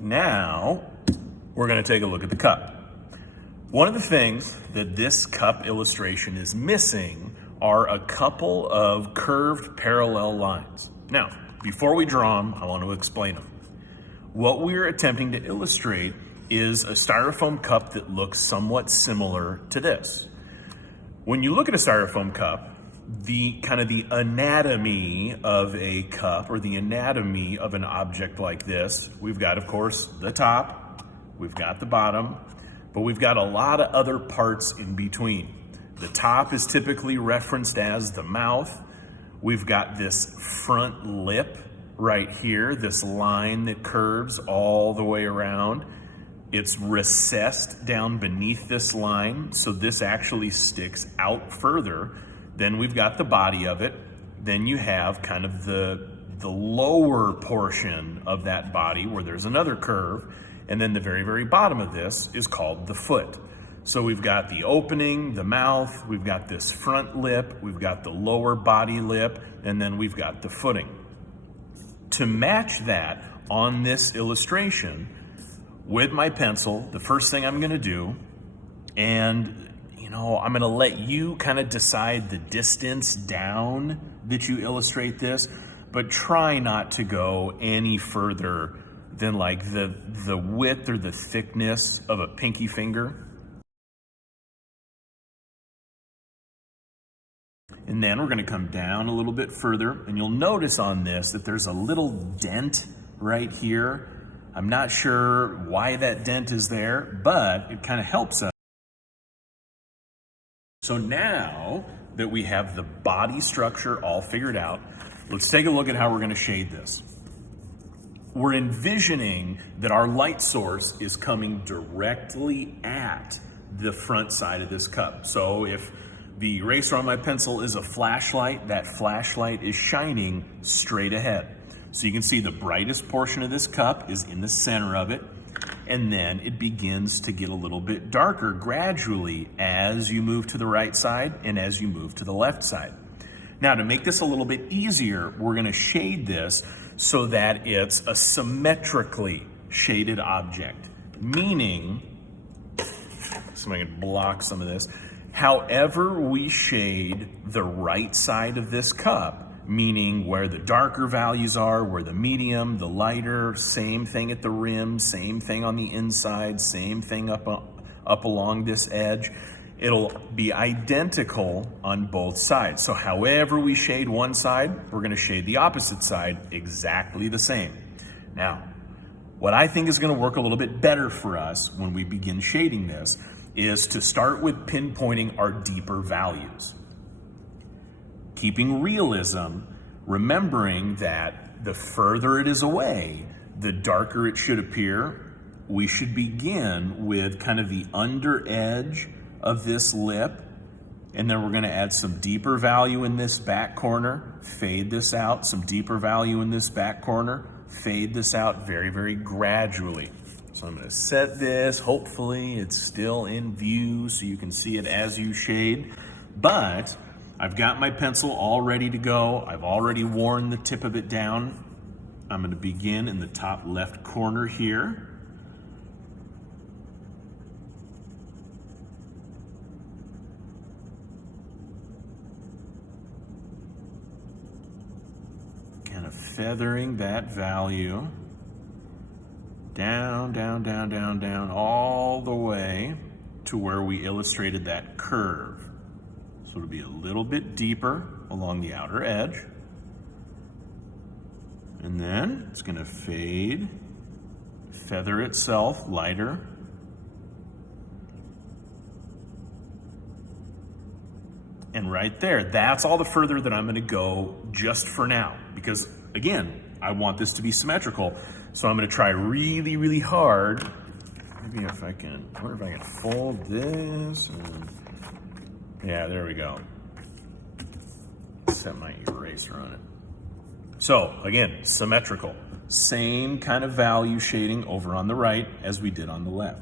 Now, we're gonna take a look at the cup. One of the things that this cup illustration is missing are a couple of curved parallel lines. Now, before we draw them, I want to explain them. What we're attempting to illustrate is a styrofoam cup that looks somewhat similar to this. When you look at a styrofoam cup, the anatomy of a cup or the anatomy of an object like this, we've got, of course, the top, we've got the bottom, but we've got a lot of other parts in between. The top is typically referenced as the mouth. We've got this front lip right here, this line that curves all the way around. It's recessed down beneath this line, so this actually sticks out further. Then we've got the body of it. Then you have kind of the lower portion of that body where there's another curve. And then the very, very bottom of this is called the foot. So we've got the opening, the mouth, we've got this front lip, we've got the lower body lip, and then we've got the footing. To match that on this illustration, with my pencil, the first thing I'm gonna do, and I'm gonna let you kind of decide the distance down that you illustrate this, but try not to go any further than like the width or the thickness of a pinky finger. And then we're gonna come down a little bit further, and you'll notice on this that there's a little dent right here. I'm not sure why that dent is there, but it kind of helps us. So now that we have the body structure all figured out, let's take a look at how we're gonna shade this. We're envisioning that our light source is coming directly at the front side of this cup. So if the eraser on my pencil is a flashlight, that flashlight is shining straight ahead. So you can see the brightest portion of this cup is in the center of it, and then it begins to get a little bit darker gradually as you move to the right side and as you move to the left side. Now, to make this a little bit easier, we're gonna shade this so that it's a symmetrically shaded object, meaning, so I can block some of this, however we shade the right side of this cup, meaning where the darker values are, where the medium, the lighter, same thing at the rim, same thing on the inside, same thing up along this edge, it'll be identical on both sides. So however we shade one side, we're gonna shade the opposite side exactly the same. Now, what I think is gonna work a little bit better for us when we begin shading this is to start with pinpointing our deeper values. Keeping realism, remembering that the further it is away, the darker it should appear. We should begin with kind of the under edge of this lip, and then we're gonna add some deeper value in this back corner, fade this out, some deeper value in this back corner, fade this out very, very gradually. So I'm gonna set this, hopefully it's still in view so you can see it as you shade, but I've got my pencil all ready to go. I've already worn the tip of it down. I'm gonna begin in the top left corner here. Kind of feathering that value down, down, down, down, down, all the way to where we illustrated that curve. So it'll be a little bit deeper along the outer edge. And then it's gonna fade, feather itself lighter. And right there, that's all the further that I'm gonna go just for now. Because again, I want this to be symmetrical. So I'm gonna try really, really hard. Maybe if I can, I wonder if I can fold this and yeah, there we go. Set my eraser on it. So again, symmetrical. Same kind of value shading over on the right as we did on the left.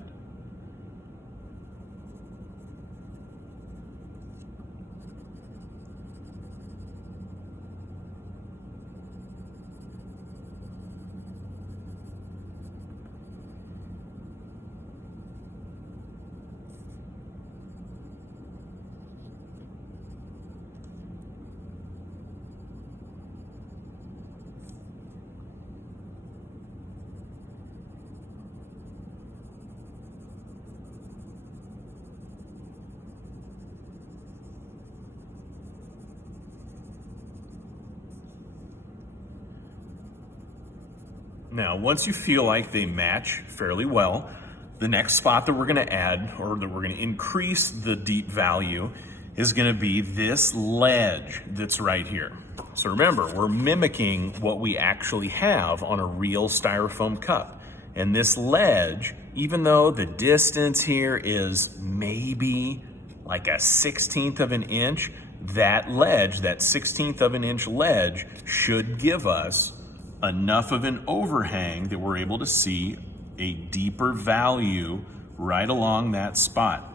Now, once you feel like they match fairly well, the next spot that we're gonna add, or that we're gonna increase the deep value, is gonna be this ledge that's right here. So remember, we're mimicking what we actually have on a real styrofoam cup. And this ledge, even though the distance here is maybe like a 1/16 of an inch, that ledge, that 1/16 of an inch ledge, should give us enough of an overhang that we're able to see a deeper value right along that spot.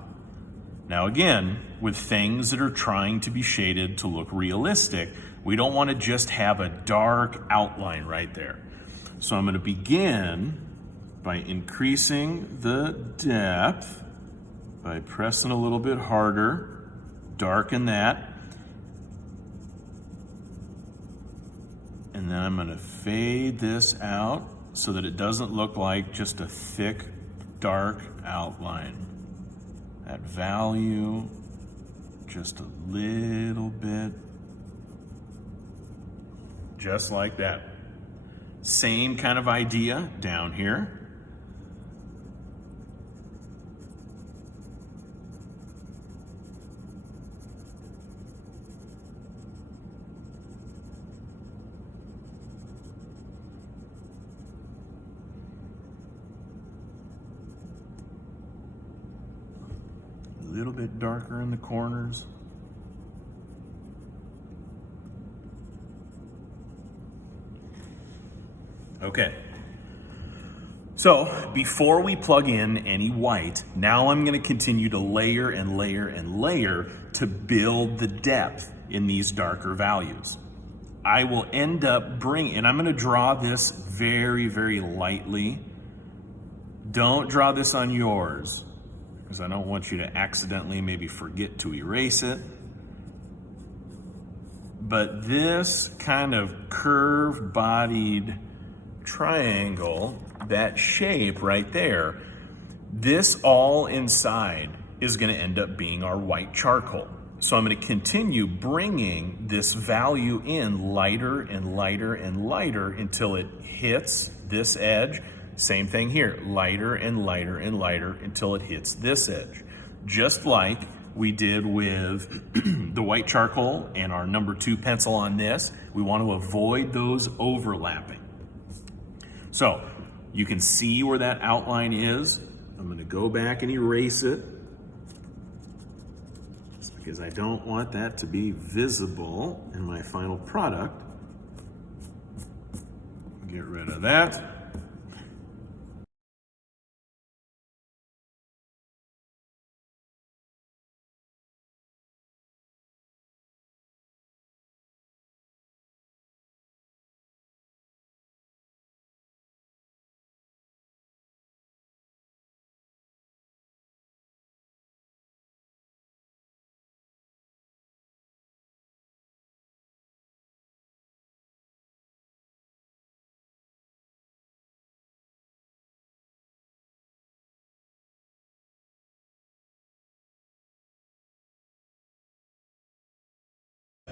Now again, with things that are trying to be shaded to look realistic, we don't want to just have a dark outline right there. So I'm going to begin by increasing the depth by pressing a little bit harder, darken that, and then I'm going to fade this out so that it doesn't look like just a thick, dark outline. That value, just a little bit, just like that. Same kind of idea down here. A little bit darker in the corners. Okay. So before we plug in any white, now I'm going to continue to layer and layer and layer to build the depth in these darker values. I will end up bringing, and I'm going to draw this very, very lightly. Don't draw this on yours, because I don't want you to accidentally maybe forget to erase it. But this kind of curved-bodied triangle, that shape right there, this all inside is going to end up being our white charcoal. So I'm going to continue bringing this value in lighter and lighter and lighter until it hits this edge. Same thing here, lighter and lighter and lighter until it hits this edge. Just like we did with the white charcoal and our number 2 pencil on this, we want to avoid those overlapping. So you can see where that outline is. I'm going to go back and erase it, because I don't want that to be visible in my final product. Get rid of that.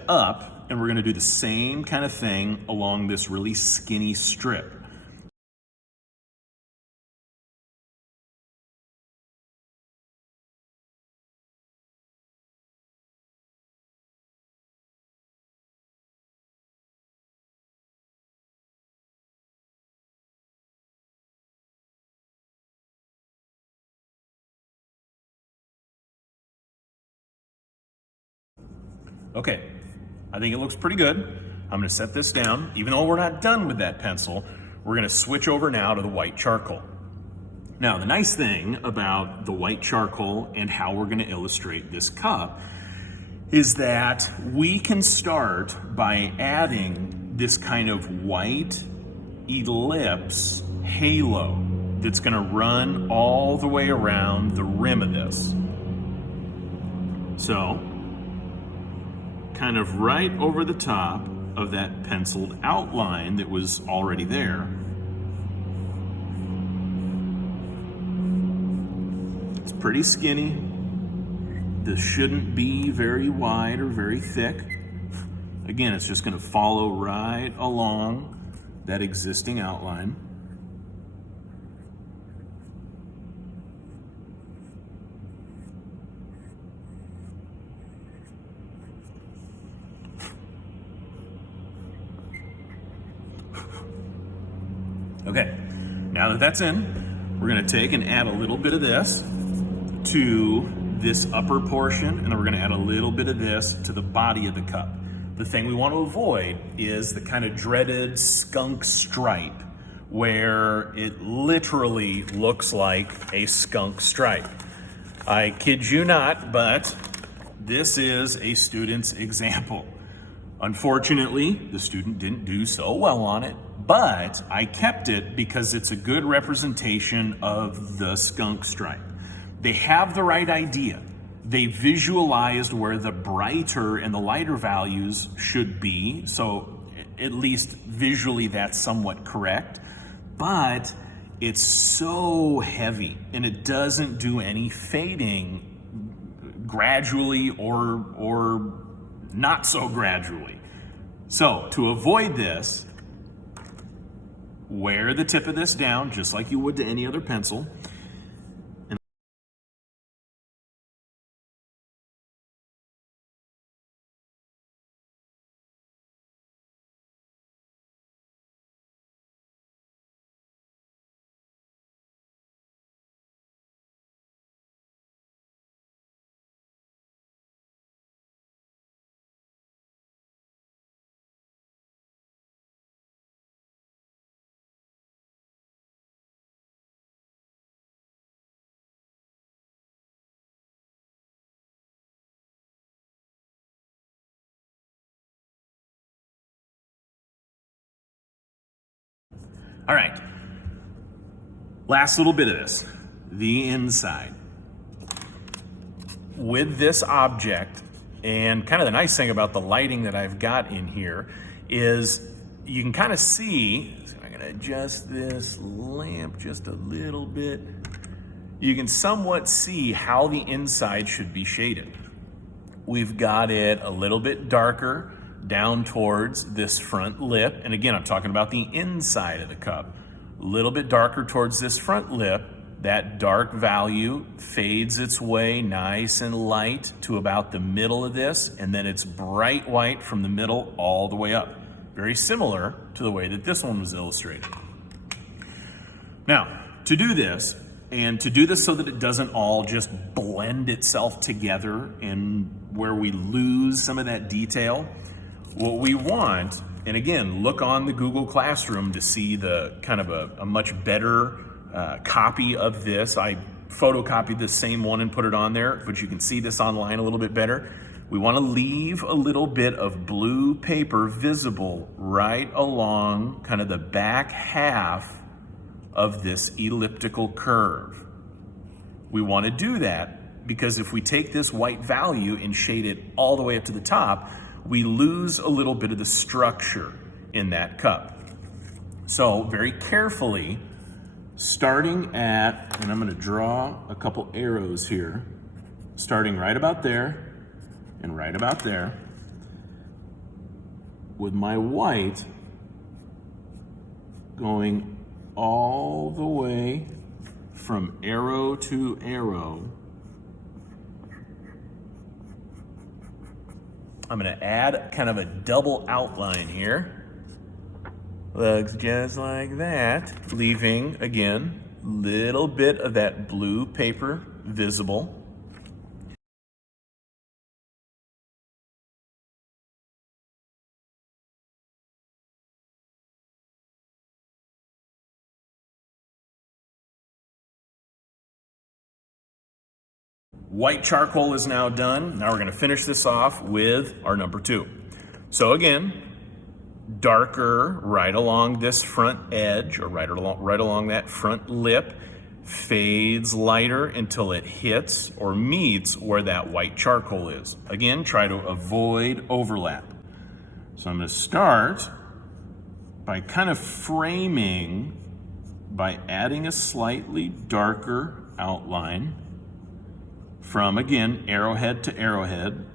Up, and we're going to do the same kind of thing along this really skinny strip. Okay, I think it looks pretty good. I'm going to set this down. Even though we're not done with that pencil, we're going to switch over now to the white charcoal. Now, the nice thing about the white charcoal and how we're going to illustrate this cup is that we can start by adding this kind of white ellipse halo that's going to run all the way around the rim of this. So, kind of right over the top of that penciled outline that was already there. It's pretty skinny. This shouldn't be very wide or very thick. Again, it's just going to follow right along that existing outline. Okay, now that that's in, we're gonna take and add a little bit of this to this upper portion, and then we're gonna add a little bit of this to the body of the cup. The thing we want to avoid is the kind of dreaded skunk stripe where it literally looks like a skunk stripe. I kid you not, but this is a student's example. Unfortunately, the student didn't do so well on it, but I kept it because it's a good representation of the skunk stripe. They have the right idea. They visualized where the brighter and the lighter values should be, so at least visually that's somewhat correct, but it's so heavy and it doesn't do any fading gradually or not so gradually. So to avoid this, wear the tip of this down just like you would to any other pencil. All right, last little bit of this, the inside. With this object, and kind of the nice thing about the lighting that I've got in here is you can kind of see, so I'm gonna adjust this lamp just a little bit. You can somewhat see how the inside should be shaded. We've got it a little bit darker down towards this front lip. And again, I'm talking about the inside of the cup. A little bit darker towards this front lip. That dark value fades its way nice and light to about the middle of this, and then it's bright white from the middle all the way up. Very similar to the way that this one was illustrated. Now, to do this, and to do this so that it doesn't all just blend itself together and where we lose some of that detail, what we want, and again, look on the Google Classroom to see the kind of a much better copy of this. I photocopied the same one and put it on there, but you can see this online a little bit better. We want to leave a little bit of blue paper visible right along kind of the back half of this elliptical curve. We want to do that because if we take this white value and shade it all the way up to the top, we lose a little bit of the structure in that cup. So very carefully, starting at, and I'm going to draw a couple arrows here, starting right about there and right about there, with my white going all the way from arrow to arrow. I'm going to add kind of a double outline here. Looks just like that, leaving, again, little bit of that blue paper visible. White charcoal is now done. Now we're going to finish this off with our number 2. So again, darker right along this front edge, or right along that front lip, fades lighter until it hits or meets where that white charcoal is. Again, try to avoid overlap. So I'm going to start by kind of framing by adding a slightly darker outline from, again, arrowhead to arrowhead.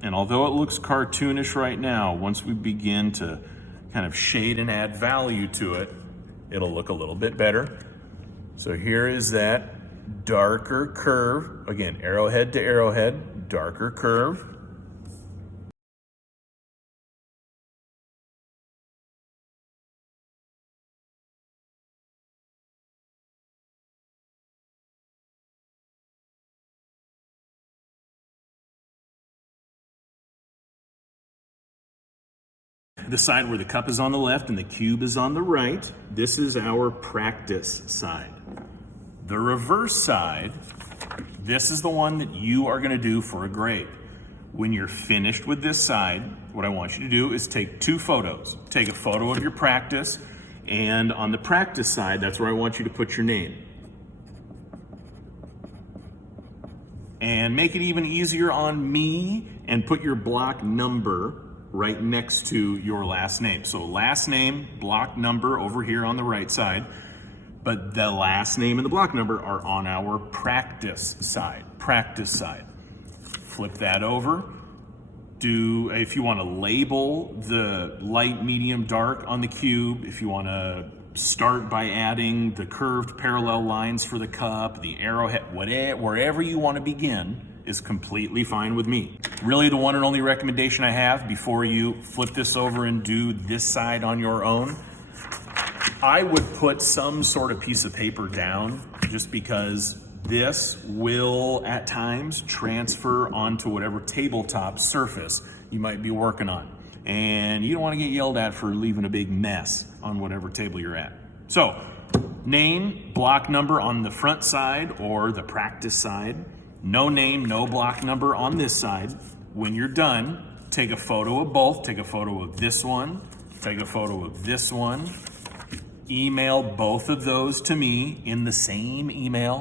And although it looks cartoonish right now, once we begin to kind of shade and add value to it, it'll look a little bit better. So here is that darker curve. Again, arrowhead to arrowhead, darker curve. the side where the cup is on the left and the cube is on the right. This is our practice side. The reverse side, this is the one that you are gonna do for a grade. When you're finished with this side, what I want you to do is take 2 photos. Take a photo of your practice, and on the practice side, that's where I want you to put your name. And make it even easier on me and put your block number right next to your last name. So last name, block number over here on the right side, but the last name and the block number are on our practice side. Flip that over. If you want to label the light, medium, dark on the cube, if you want to start by adding the curved parallel lines for the cup, the arrowhead, wherever you want to begin is completely fine with me. Really, the one and only recommendation I have before you flip this over and do this side on your own, I would put some sort of piece of paper down, just because this will at times transfer onto whatever tabletop surface you might be working on. And you don't want to get yelled at for leaving a big mess on whatever table you're at. So, name, block number on the front side or the practice side. No name, no block number on this side. When you're done, take a photo of both. Take a photo of this one, take a photo of this one. Email both of those to me in the same email.